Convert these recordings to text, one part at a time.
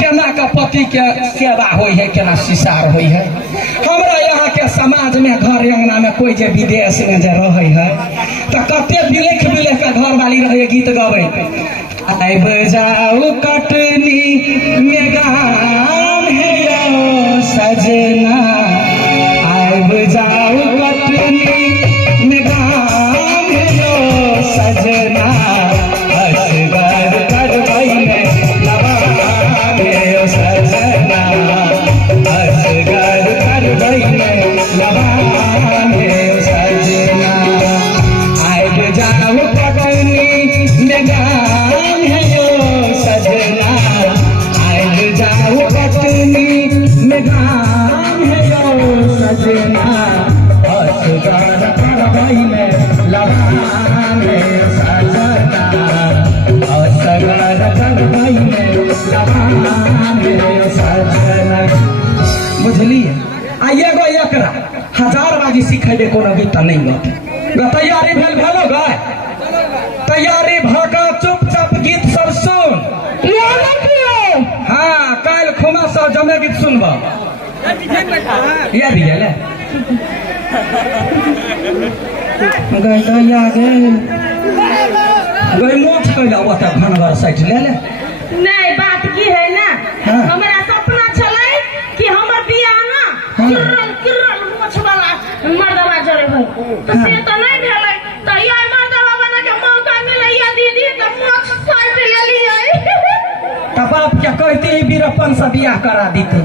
केना के पति के सेवा होई है, केना शिसार होई है। हमरा यहाँ के समाज में घर अंगना में कोई जे विदेश में जे रहे है तो कते बिलेख बिलेख के घर वाली रहे गीत गावे, आइब जाओ कटनी में गाम है यो सजना, आइब जाओ कटनी में गाम है यो सजना, असगर करवई में लबाम है यो सजना, असगर करवई में लबाम है यो सजना, आइब जाओ कटनी में गाम है यो सजना, आइब जाओ कटनी में गाम है यो सजना, असगर करवई में लबाम है यो सजना, असगर करवई में लबाम है यो सजना। बुझलिए? आइए गो एकरा हजार बाजी सिखेबे कोनो गीत नहीं गत तैयारी भेल भेलो गए तैयारी भका चुपचाप गीत सब सुन। हाँ कल खुमा सब जमे गीत सुनबा याद है ले गए तो याद है गए मोछ कर जाओ त भनगर साइड ले ले नहीं बात की है ना। हाँ। हमारा सपना चले कि हमर बियाह ना हाँ। किरल किरल मोछ वाला मर्दवा जरे हो तो हाँ। से तो नहीं भेले तो ये मर्दवा बना के मौका मिले या दीदी तो मोछ साइड ले लिए तब बाप क्या कहते वीरप्पन से बियाह करा देते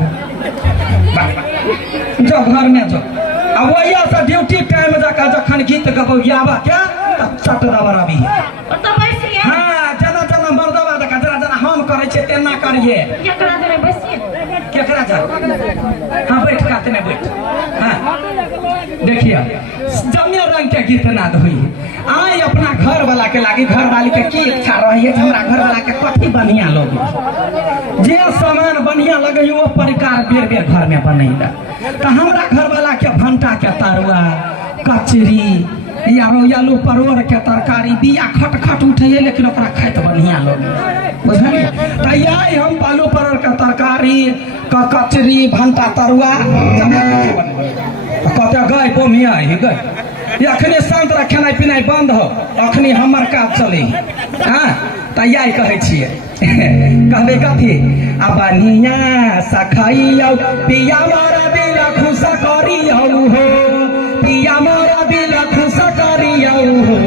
जो घर में जो अब वही से ड्यूटी टाइम जाकर जखन गीत गबैयाबा क्या तब चट दबरा भी तो बैसिए हाँ जना जना मर्दवा देखा जना जना हम करे छे तेना करिए केकरा जरे बैसिए केकरा जा हाँ बैठ का तने बैठ हाँ देखिए जमिया रंग के गीत नाद हुई आई अपना घर वाला के लागी घर वाली के की इच्छा रही है हमरा घर वाला के कथी बढ़िया लगे जे सामान बढ़िया लगे वो प्रकार बेर बेर घर में बनैला तो हमरा घर वाला के भंटा के तरुआ कचरी या आलू परोर के तरकारी बिया खट खट उठे लेकिन ओकरा खाइत बढ़िया लगे बुझलिए तो यही हम आलू परोर के तरकारी कचरी भंटा तरुआ कते गए बोमिया गए अखने शांत खेनाई पिनाई बंद हो अखनी हमर काज चली हाँ तो यही कहे छिए कहबे कथी आ बढ़िया सखैया पिया मारा बिला खुशा करियौ हो पिया मारा बिला खुशा करियौ हो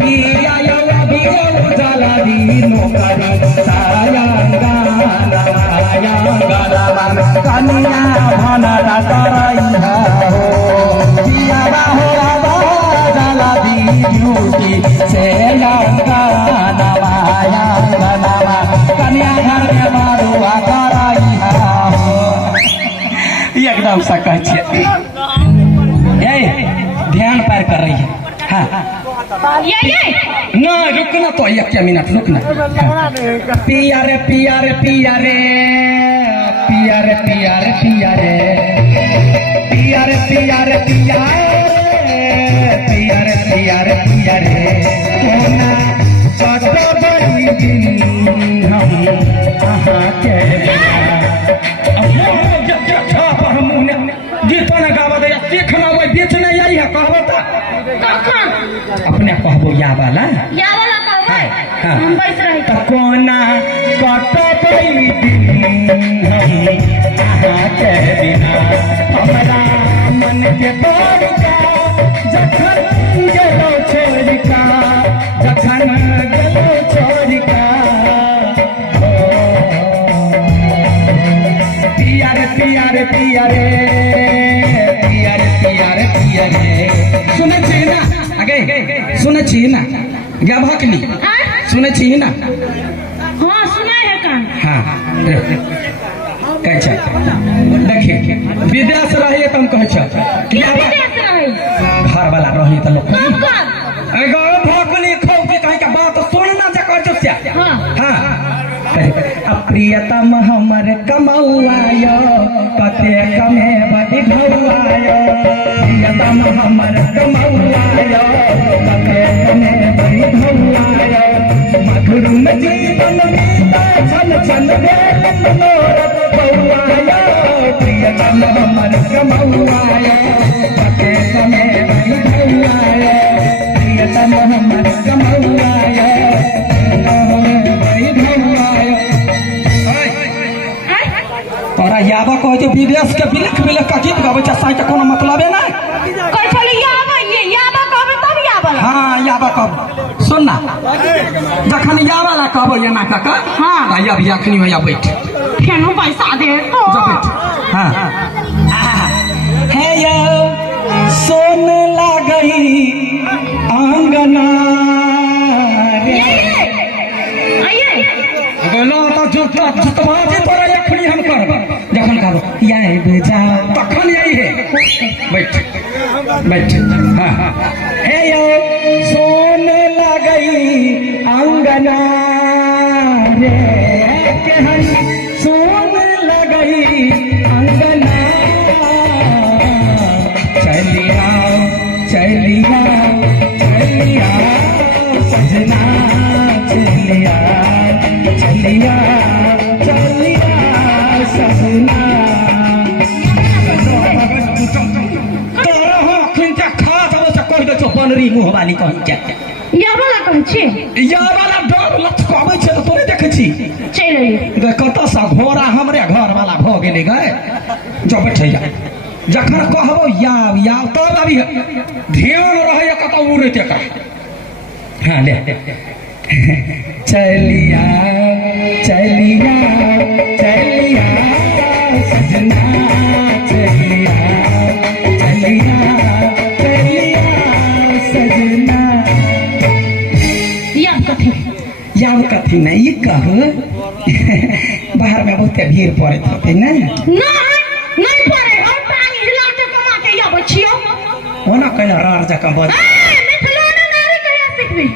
पिया यौ बिगो जला दीनो करी सायंगाना आयंगाना कन्या भनरा करैहा हो पिया हो जला दीनुकी से यंगाना आयंगाना कन्या घर में मारुआ करैहा हो एकदम सा कह छिए ध्यान पर कर रही है हाँ ये ना रुकना तो एक मिनट रुकना पिया रे पिया रे पिया रे पिया रे पिया रे पिया रे पिया रे पिया रे पिया पिया रे पिया रे पिया रे कोना चटो बड़ी दिन हम आहा के गीत ना गावा दे सीखना वो बीच नहीं आई है कहबता अपने कहबो या वाला कहबो हाँ हम बैठ रही तो कोना कटबई दिन हम आहा के बिना हमरा मन के तोड़का जखन गेलो छोड़का जखन गेलो छोड़का पिया रे पिया रे पिया रे पिया रे पिया रे पिया रे सुने छी ना आगे सुने छी ना गा भकली सुने छी ना हाँ सुना है कान हाँ कैसा देखिए विदेश रहिए तुम कह विदेश रही घर वाला रही तो लोग कब एगो भकली खो के कहीं का बात सुनना जा कर जो हाँ हाँ प्रियतम हमर कमौआयो कते कमे बड़ी भौआयो प्रियतम हमर कमौआयो कते कमे बड़ी भौआयो मधुर में जीवन बीता छन छन बेल मनोरथ बउआया प्रियतम हमर कमौआया पते समय भई भौआया प्रियतम हमर कमौआया भई भौआया। तोरा याबा कह जे विदेश के बिलख बिलख का गीत गाबै छ साई त कोनो मतलबे ना कह छली याबा ये याबा कहबे तब याबा हाँ याबा कह सुन ना जखन याबा ला कहबै एना काका हाँ भाई अब अखनी होया बैठ केनो पैसा दे तो जा बैठ हाँ हे यो सोन लागई आंगना रे आइए बोलो तो जुटवा जे तोरा अखनी हम करब जखन कहब याय बेजा तखन यही है बैठ बैठ हाँ हाँ हे यो सोन लगई अंगना रे केहन सोन लगई अंगना चलिया चलिया चलिया सजना चलिया चलिया चलिया सजना बनरी मुँह वाली कहीं क्या याबा ला कहै छी यावाला डर लचकाबै छै त तोरे देखै छी चल आइए कत सा घोड़ा हमरे घर वाला भ गेलै गए जो बैठैया जखन कहबो याव याव तब अभी ध्यान रहैया कत उड़ैत का हाँ ले चलिया चलिया चलिया सजना चलिया चलिया चलिया सजना याव कथी नहीं कह बाहर में बहुत भीड़ पड़े थे ना नहीं पड़े हम पानी हिला के कमा के या बचियो हो ना कहला रार जका बज मिथिला में नारी कहिया सिखबी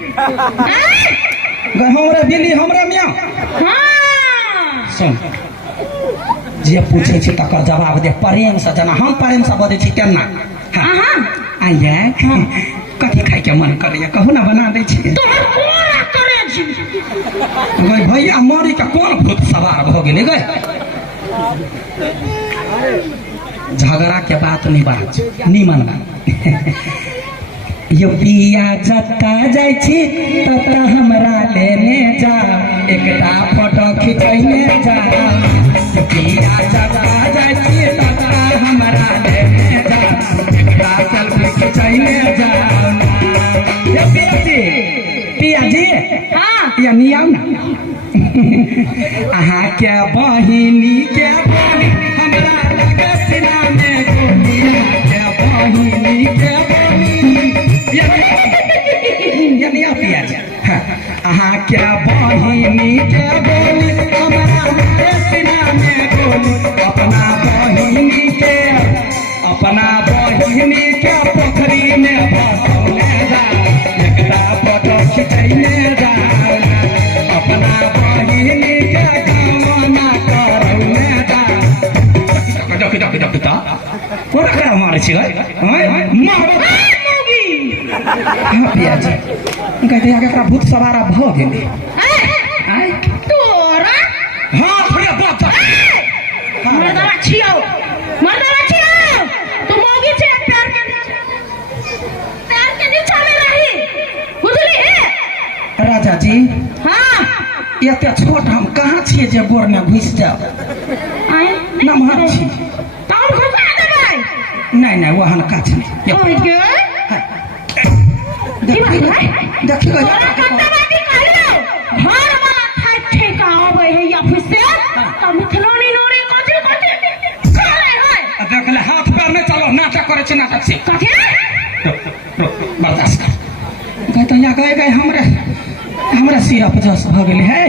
हमरा बिली हमरा मिया हां सुन जे पूछे छी तकर जवाब दे प्रेम से जना हम प्रेम से बजै छी केना हां आइया कथी खाइ के मन करैया कहू ना बना दै छी तोहर कोन करे छी गई भैया मरी के कौन भूत सवार भ गेलै गई झगड़ा के बात नहीं बात निमन बात यो पिया जत्ता जाइ छी ततरा हमरा लेने जा एकटा फोटो खिचैने जा पिया जत्ता जाइ छी ततरा हमरा लेने जा एकटा सेल्फी खिचैने जा यो पिया जी हां या नियम अहाँ के बहिनी के बहिनी हमरा लगे सिना में गोलिया के बहिनी के या नियम पिया जी अहाँ के बहिनी के बोली हमरा लगे सिना में गोली अपना बहिनी के पोखरी में भसौले जा एकटा फोटो खिचैने जा अपना बहिनी के कामना करौले जा डक कोना करा मारै छी गय मार मोगी हां पिया जी कहते हैं एकरा भूत सवारा भ गेलै आय तोरा हां थोड़ा बात मर्दवा छियो तू मोगी छे पैर के नीचे में रही बुझली है राजा जी हां एते छोट हम कहाँ छिए जे बोर में घुस जाब आय नमहर छी तब घुसा देबै नहीं वहन काछ नहीं ओए के देखियो तोरा कत्ता बाटी कहलियो घर वाला थाइ ठेका आबै है या फुसे त मिथलोनी नोरे कोचे करे है देख ले हाथ पैर नहीं चलो नाटक करे छी नाटक से कथि बर्दाश्त कर कहते यहाँ गए हमरा सिरप जस भ गेलै है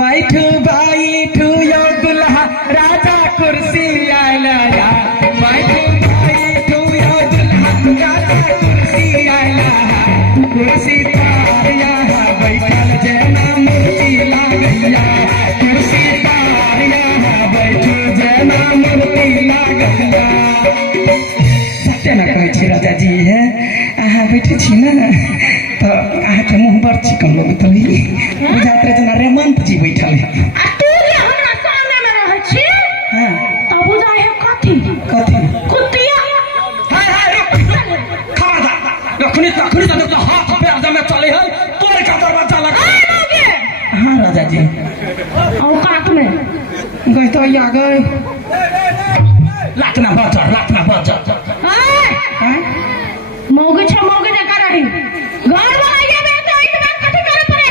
बैठ यो दुल्हा राजा कुर्सी आइला बैठ यो दुल्हा राजा कुर्सी आइला कुर्सी तार यहाँ बैठल जेना मूर्ति लागैया कुर्सी तार यहाँ बैठ जेना मूर्ति लागैया सत्य न कहै छी राजा जी है अहाँ बैठे छी ना तो अहाँ के मुँह जी औकात में गई तो आ गए लातना बजा मौगे छ मौगे जका रही घर बनाइए बे तो इतना कथि करे पड़े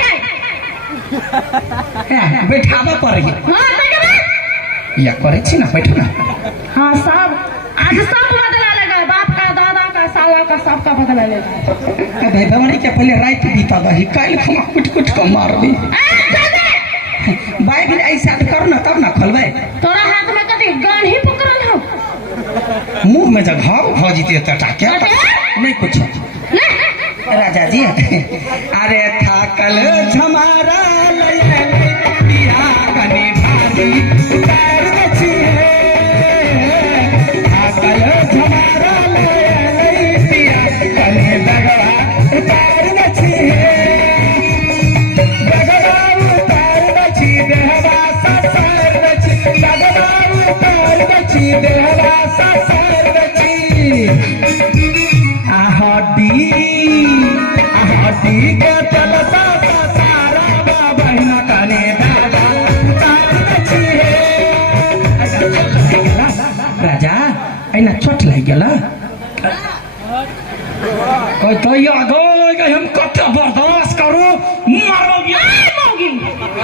है बैठाबा पड़े हां तके या करे छी ना बैठो ना हां सब आज सब बदला लेगा बाप का दादा का साला का सबका बदला लेगा भाई भवानी के पहले रात बीता दही काल खमा कुट के मार दी भाई भी ऐसा कर ना तब ना खोलबे तोरा हाथ में कथि गान ही पकड़ल हो मुंह में जब घाव हो जीती तटा क्या नहीं कुछ राजा जी अरे था कल झमारा पिया कने भारी उतार दछी था कल झमारा पिया कने बगवा उतार दछी बगवा उतार दछी देहवा ससर दछी बगवा उतार दछी देहवा ससर दछी आहटी के चल सारा बहना कने दादा राजा ऐना चोट लग गया तो याद हम कते बर्दाश्त करो मारो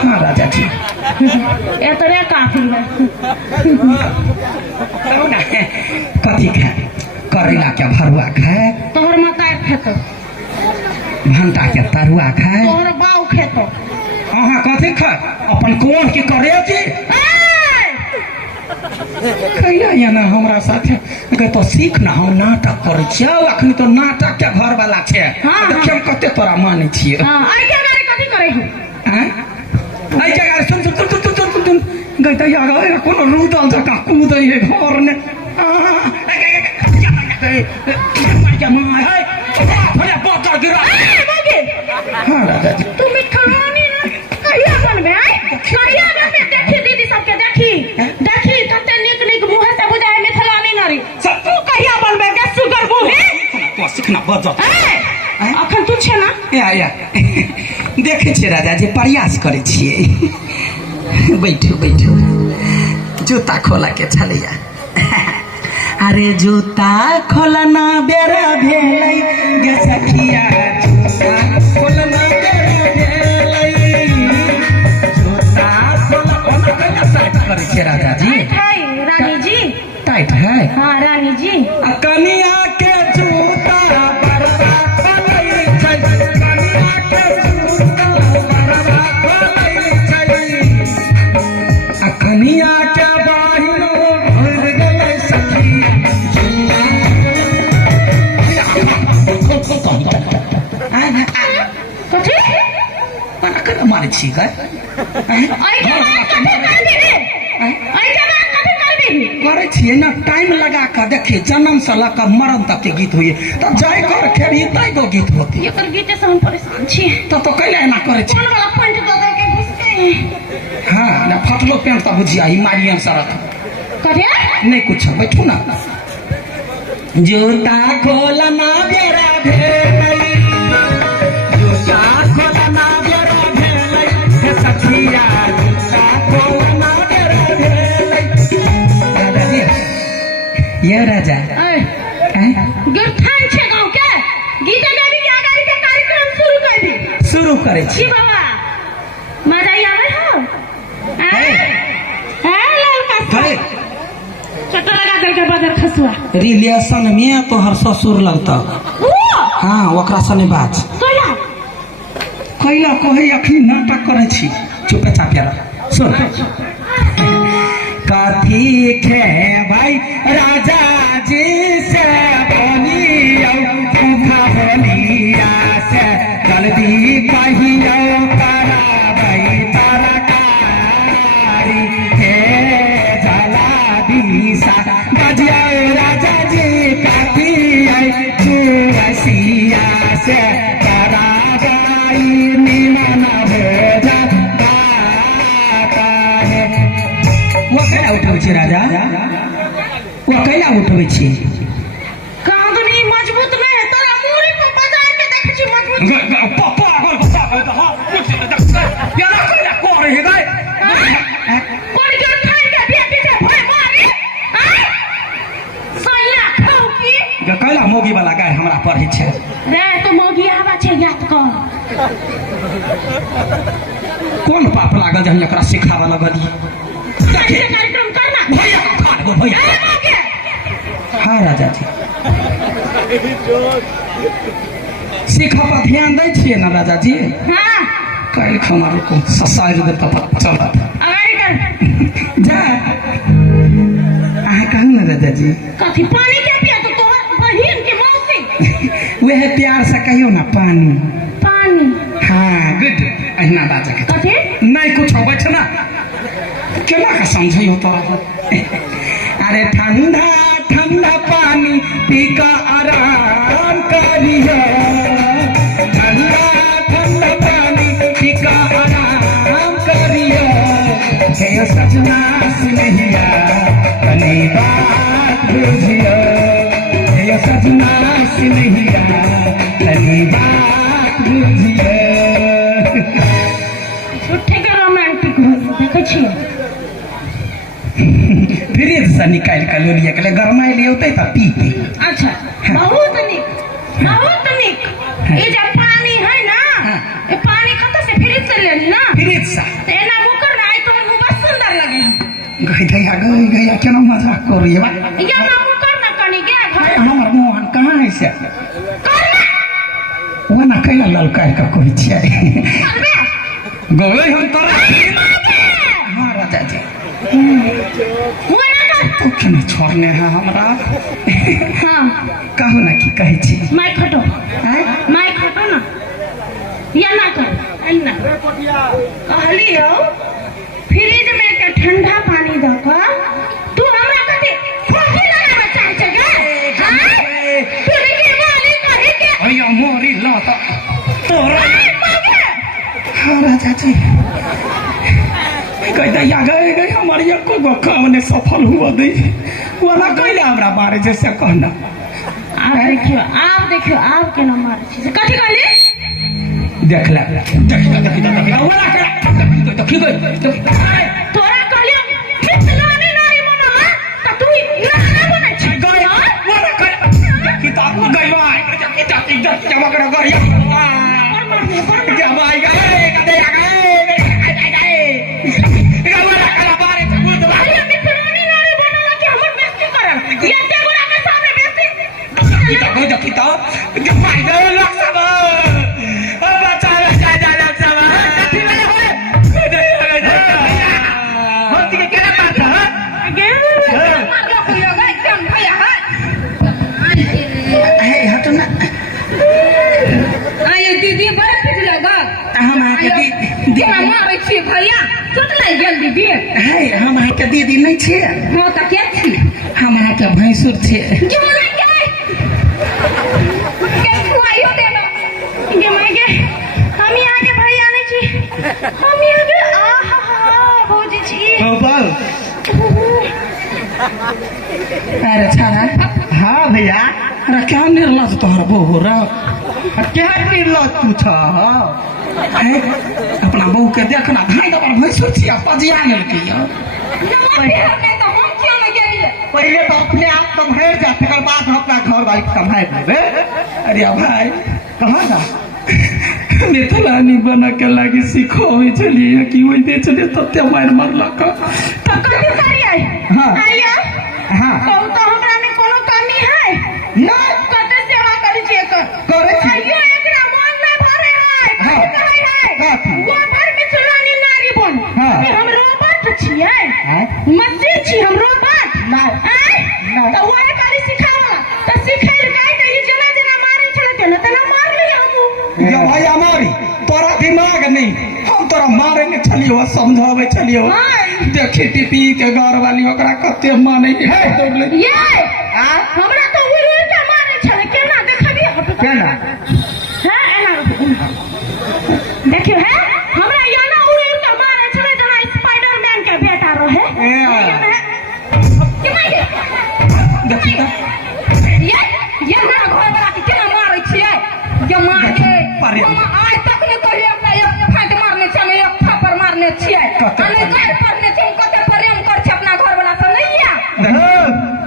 हाँ राजा जी एतरे काफी है कथी खाए करेला के भरुआ खाए तोहर माता खेतो भंटा के तरुआ खाए तोहर बाऊ खेतो अहाँ कथी खाए अपन कोन की करे छी कहिया या ना हमरा साथे तो सीख ना हम नाटक करे छियै अखन तो नाटक के घर वाला छै देखिए हम कते तोरा माने छियै हां आई के गाड़ी कथी करे हो हैं आई के गाड़ी सुन गई त यार कोनो रूदल जका कूदै है घर ने हाँ राजा जी तू मिठरानी ना कहिया बनबे आई कहिया बनबे देखी दीदी सबके देखी कते निक मुंह से बुझाए मिठरानी नारी सब तू कहिया बनबे के सुगर बुही तो सीखना बजा अखन तू छे ना या देखे छियै राजा जी प्रयास करे छियै बैठो जूता खोला के छलैया अरे जूता खोलना बेरा भेलै गे सखिया जूता खोलना बेरा भेलै जूता खोलना केना टाइट करे छै राजा जी रानी जी टाइट है हां रानी जी कनिया के जूता बरबा खोलै छै कनिया के जूता बरबा खोलै छै कनिया के बाहिनो भर गेलै सखिया कथी मना कर मारे छी गए आई के बात कथी करबी रे आई के बात कथी करबी करे छियै ना टाइम लगा के देखे जन्म से लग मरण तक के गीत हुई तब जाय कर खेरी तै गो गीत होती एकर गीते से हम परेशान छी तो कैला एना करे छी कौन वाला पॉइंट दे के घुसके हाँ ना फटलो पेंट तो बुझिया ही मारियन सरत करे नहीं कुछ बैठू ना जूता खोलना बेरा भेलै जूता खोलना बेरा भेलै हे सखिया जूता खोलना बेरा भेलै राजा जी ये राजा गिरथान छे गांव के गीते देवी के आगाड़ी के कार्यक्रम शुरू करे छी जी बाबा मजा आवे हो ललका अरे चट्टा लगा दल के बदर खसुआ रिलेशन में तोहर ससुर लगता हाँ ओकरा सने बात कैला कहे अखनी नाटक करे छी चुपे चापे रह सुन कथी खे भाई राजा जी से बोलियो भूखा बोलिया से जल्दी कहियो कराबै तरकारी हे जला दिशा बजियो राजा जी कथी चुरसिया से कराबै निमन भोजा वो कैला उठबै छी राजा वो कैला उठबै छी कांगनी मजबूत नहीं है तोरा मूरी पर बजाय के देख छी मजबूत पागल यार कैला करे कौन पाप लागल जहाँ एकरा सिखावा लगल कैसे कार्यक्रम करना भैया का खा लेबो भैया। हाँ राजा जी सीखा पर ध्यान दै छियै ना राजा जी। हाँ कल हमारे को ससार दे तो पता चलता अगाड़ी कर जा कहूँ ना राजा जी कथी पानी क्या पिया तो बहिन के मौसी वह प्यार से कहियो ना पानी पानी हाँ गुड अहिना राजा के कथी नहीं कुछ होबे छ ना केना का समझियो तो अरे ठंडा ठंडा पानी पी का आराम करियो ठंडा ठंडा पानी पी का आराम करियो हे सजना सुनहिया कनी बात बुझियो हे सजना सुनहिया कनी बात बुझियो। झूठे के रोमांटिक देखे छियै फ्रिज से निकाल के ले लिया के गरमाई लिए होते तो पी अच्छा बहुत नीक ये जो पानी है ना ये पानी कत से फ्रिज से ले ली ना फ्रिज से तो एना मुकर ना आई तो मुंह बस सुंदर लगे गई केना मजाक कर रही है या ना मुकर ना कनी गे घर हमर मोहन कहाँ है से करना वो ना कैला ललकार का कोई छिया करबे गई हम कर हाँ राजा जी मुंह ना कर तो केना छोड़ने है हमरा हां कहू ना की कहै छी माइक हटो हैं माइक हटो ना या ना कर अन्ना कहली हो फ्रिज में के ठंडा पानी द कर तू हमरा कथी खोखी लगावे चाहे छ गे हां तूने के वाली कहे के अयो मोरी लत तोरा मागे हाँ राजा जी कह दैया गए हमारे एको गो काम ने सफल हुआ दी वाला कैला हमरा बारे जैसे कहना आप देखियो आप के ना मारे छी कथी कहली देख ले वाला कर देखी गई तोरा कहलियो मिथिलानी नारी मना त तू नारी बनै छी गई वाला कर किताब में गई भाई किताब इज्जत जमा कर गई जमा आई गई कदे आ गई वाला कर बारे बोल दे अरे मिथिलानी नारी बनला कि हमर बेइज्जती करल ये देवरा के सामने बेइज्जती किताब भाई गई लोग सब बचा जा लोग सब होती के केना बात है गे मार लो कोई गई एकदम भैया है हटो ना आये दीदी बड़े पिट लगा हम आके दीदी मारे छी भैया टूट ले गेल दीदी है हम आके दीदी नहीं छे हां त के छी हम आके भैंसुर छे जो नहीं गए के खुआइयो देना गे मागे हम यहाँ के भैया नहीं छी हम यहाँ के आहा भौजी छी ओ बोल अरे छाना हाँ भैया अरे क्या निर्लज तोहर बहू रा क्या निर्लज तू छ अपना बहू के देखना भाई अपन भैंसुर छिया पजिया लेलकै पहले तो अपने आप संभर जा तकर बाद हम अपना घर वाली संभाल लेबे। अरे भाई कहाँ जा मिथिलानी बना के लागी सिखावे चलिए कि वही दे चले तते मार मारला का तो कथी करिए हाँ। आइया हाँ तो हमरा में कोनो कमी है ना कते सेवा करी छी एकर करे छी आइयो एकरा मन ना भरे है हाँ। कहै है हाँ। वो भर मिथिलानी नारी बन हाँ। हम रोबोट छियै हाँ। मशीन छी हम रोबोट ना तो ओए करी सिखावा तो सिखाइल काहे त ई जना जना मारै छले तेना तना मार ली हम या भाई हमारी तोरा दिमाग नहीं हम तोरा मारे ने चलियो समझावे चलियो देखी टीपी के घर वाली ओकरा कते माने है दौड़ ले ये हमरा तो उड़ के मारे छले केना देखबी केना है एना देखियो है हमरा याना उड़ के मारे छले जना स्पाइडरमैन के बेटा रहे के मारे देखी त ये ना घर वाला के केना मारै छियै जे मारे हम आज तक ने कहियो अपना एक फाट मारने छले एक थापर मारने छियै अने घर पर ने तुम कते प्रेम कर छ अपना घर वाला से नहीं या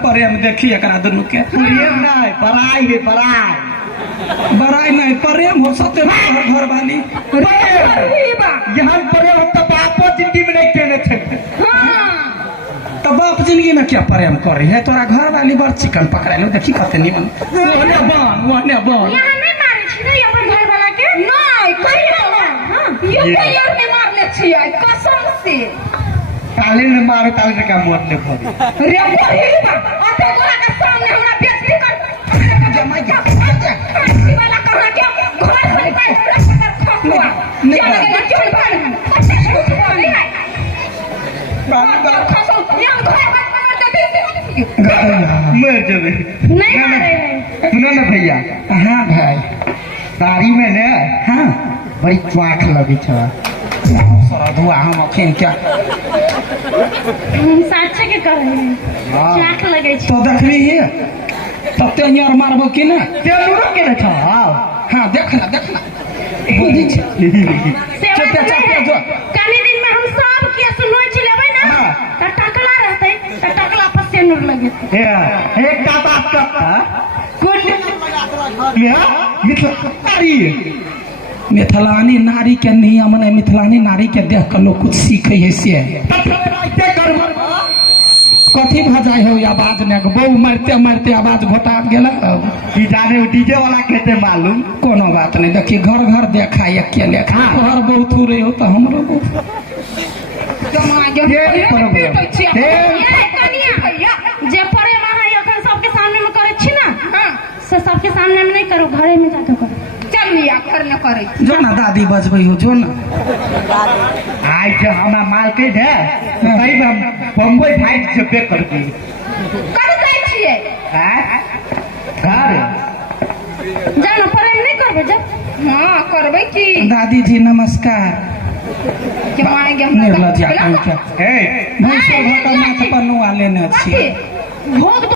प्रेम देखी एकरा दुनू के प्रेम नहीं पराई रे पराई बड़ाई नहीं प्रेम हो सत्य घर वाली यहाँ प्रेम हो तो बापो जिंदगी में नहीं केने थे तो बाप जिंदगी में क्या प्रेम करे है तोरा घर वाली बड़ चिकन पकड़ा लो देखी कते निमन ओने बन यहाँ नहीं मारे छी नहीं अपन घर वाला के नहीं कहियो यो कहियो नहीं मारले छियै कसम से ताले ने मारे ताले का मोत ले भरी रे बड़ी बा अते गोरा के सामने हमरा बेइज्जती कर जमाई जा वाला कहां के घर से निकाल कर खखुआ क्या लगे चल भाड़ में बाल खसो यहां घर मर जावे नहीं मारे सुनो ना भैया हाँ भाई दाढ़ी में ने हाँ बड़ी च्वाक लगी छ सरा धुआ हम अखन क्या हम साचे के कह रहे हैं चाक लगे छी तो देखली है तब ते यार मारबो कि ना जरूर के न छ हाँ देखना बुद्धि छै चटे चटे जो कानी दिन में हम सब के सुनोय छी लेबै ना हाँ। त टकला रहतै त टकला पर से नूर लगे एक का बात का ये मिथिलानी नारी के नियम ने मिथिलानी नारी के देख के लोग कुछ सीखे है से कथी भजाई हो आवाज ने बहु मारते मारते आवाज घोटा गेला जाने डीजे वाला कहते मालूम कोनो बात नहीं देखिए घर घर देखा के लेखा घर बहुत हो रहे हो तो हमरो बहुत जे परे माहा अखन सबके सामने में करे छी ना से सबके सामने में नहीं करो घरे में जाके करो चल लिया घर न करे जो ना दादी बजबै हो जो ना आज जो हमारा मार्केट है करीब हम बम्बई फाइट से पे कर दी कर दै छियै घर जाना परे नहीं करबे जब हां करबै की दादी जी नमस्कार के माय गे निर्लज्जा कहीं क्या हे भैंसो घर का माथ पर नुआ लेने छी भोग